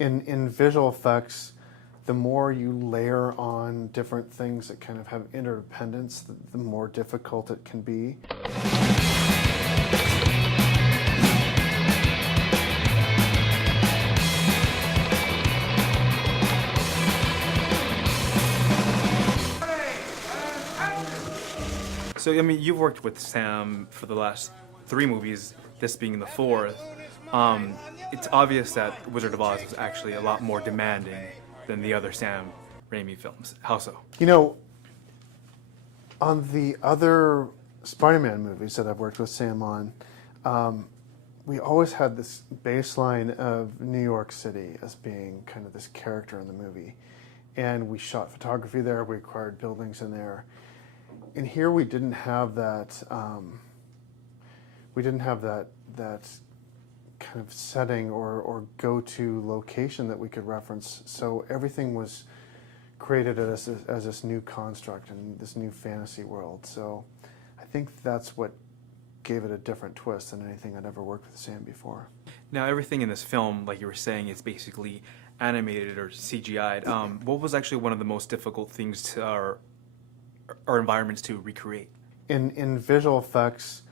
In visual effects, the more you layer on different things that kind of have interdependence, the more difficult it can be. So, I mean, you've worked with Sam for the last 3 movies, this being the 4th. It's obvious that Wizard of Oz is actually a lot more demanding than the other Sam Raimi films. How so? You know, on the other Spider-Man movies that I've worked with Sam on, we always had this baseline of New York City as being kind of this character in the movie. And we shot photography there, we acquired buildings in there. And here we didn't have that. That kind of setting or go-to location that we could reference. So everything was created as this new construct and this new fantasy world. So I think that's what gave it a different twist than anything I'd ever worked with Sam before. Now, everything in this film, like you were saying, is basically animated or CGI'd. What was actually one of the most difficult things to our environments to recreate? In visual effects,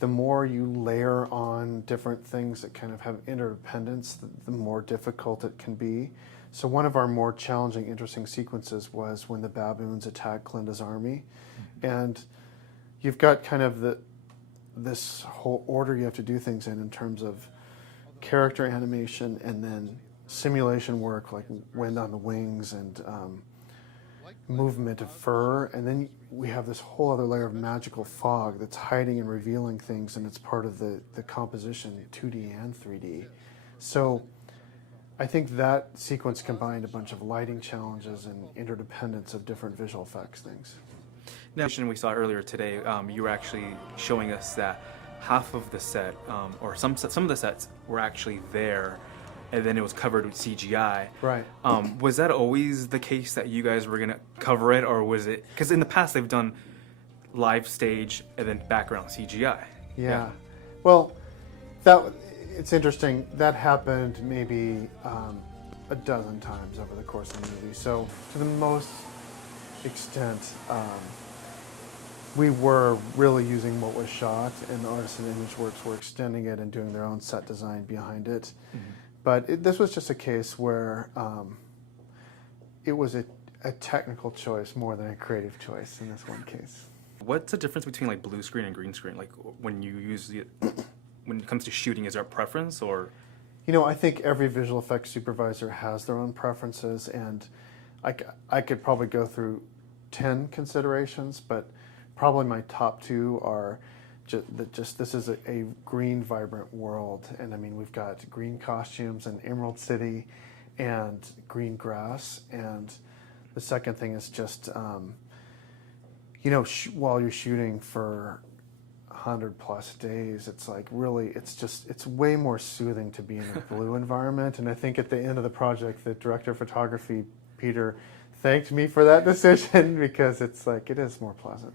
the more you layer on different things that kind of have interdependence, the more difficult it can be. So one of our more challenging, interesting sequences was when the baboons attack Glinda's army. And you've got kind of this whole order you have to do things in terms of character animation and then simulation work like wind on the wings and movement of fur, and then we have this whole other layer of magical fog that's hiding and revealing things, and it's part of the composition, 2D and 3D. So I think that sequence combined a bunch of lighting challenges and interdependence of different visual effects things. Now, we saw earlier today, you were actually showing us that half of the set, or some of the sets were actually there, and then it was covered with CGI. Right. Was that always the case that you guys were gonna cover it, or was it? Because in the past they've done live stage and then background CGI. Yeah. Well, it's interesting. That happened maybe a dozen times over the course of the movie. So to the most extent, we were really using what was shot, and the artists in Imageworks were extending it and doing their own set design behind it. Mm-hmm. But this was just a case where it was a technical choice more than a creative choice in this one case. What's the difference between like blue screen and green screen? Like when you use it, when it comes to shooting, is there a preference or? You know, I think every visual effects supervisor has their own preferences, and I could probably go through 10 considerations, but probably my top 2 are just this is a green, vibrant world, and I mean we've got green costumes in Emerald City, and green grass, and the second thing is just you know, while you're shooting for 100+ days, it's like really it's way more soothing to be in a blue environment, and I think at the end of the project, the director of photography, Peter, thanked me for that decision because it's like it is more pleasant.